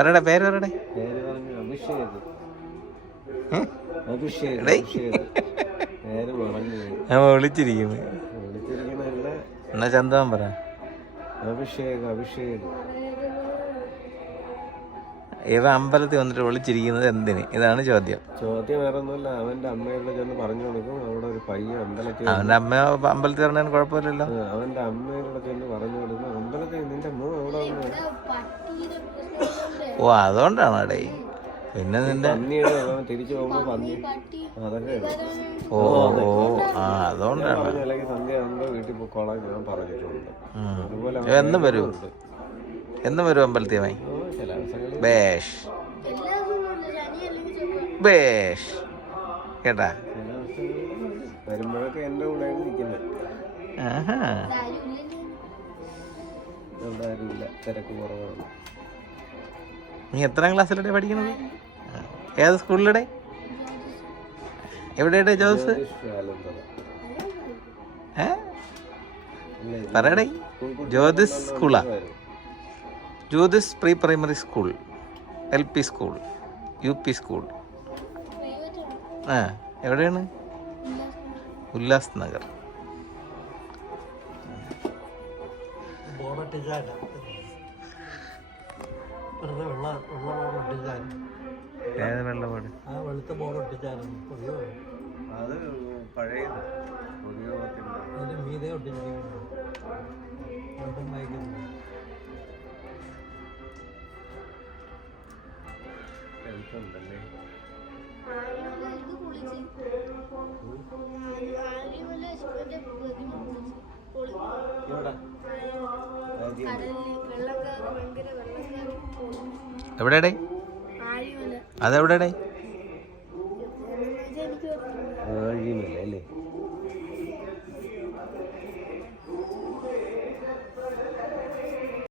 പറയടേ, പേര് പറയടേ. ഞാൻ വിളിച്ചിരിക്കുന്നു. എന്നാ ചന്ദനം പറ. ഇവ അമ്പലത്തിൽ വന്നിട്ട് വിളിച്ചിരിക്കുന്നത് എന്തിന്? ഇതാണ് ചോദ്യം. വേറെ ഒന്നുമല്ല, അവന്റെ അമ്മയോട് ചെന്ന് പറഞ്ഞു കൊടുക്കും. അവിടെ ഒരു പയ്യൻ അമ്പലത്തിൽ, അവന്റെ അമ്മ അമ്പലത്തിൽ പറഞ്ഞാൽ കുഴപ്പമില്ലല്ലോ. അവന്റെ അമ്മയോട് ചെന്ന് പറഞ്ഞു കൊടുക്കും, അമ്പലത്തിൽ നിന്റെ മോൻ അവിടെ വന്നു. ഓ, അതുകൊണ്ടാണ് അടേ. പിന്നെ നിന്റെ തിരിച്ചു പോകുമ്പോ പന്നി അതൊക്കെ. ഓ ഓ ആ, അതുകൊണ്ടാണ്. അല്ലെങ്കിൽ സന്ധ്യ ആകുമ്പോ വീട്ടിൽ പോയിക്കോളാൻ ഞാൻ പറഞ്ഞിട്ടുണ്ട്. അതുപോലെ എന്നും വരൂ, എന്നും വരും അമ്പലത്തിയുമായി. ചില ദിവസങ്ങളിൽ ബേഷ് ബേഷ് കേട്ടാ. വരുമ്പോഴൊക്കെ എന്റെ കൂടെയാണ് നിൽക്കുന്നത്. ആരുമില്ല, തിരക്ക് കുറവാണ്. നീ എത്രാം ക്ലാസ്സിലൂടെ പഠിക്കണത്? ഏത് സ്കൂളിലൂടെ? എവിടെയുടെ ജോസ്? പറയടേ. ജ്യോതിസ് സ്കൂളാ? Jyothis pre primary school, LP school, UP school. ആ, എവിടെയാണ്? ഉല്ലാസ് നഗർ. ഏത് വെള്ളപാട്? അത് പഴയത് ഉണ്ടല്ലേ. എവിടെടേ? അതെവിടെടേ? ആഴിമല അല്ലേ?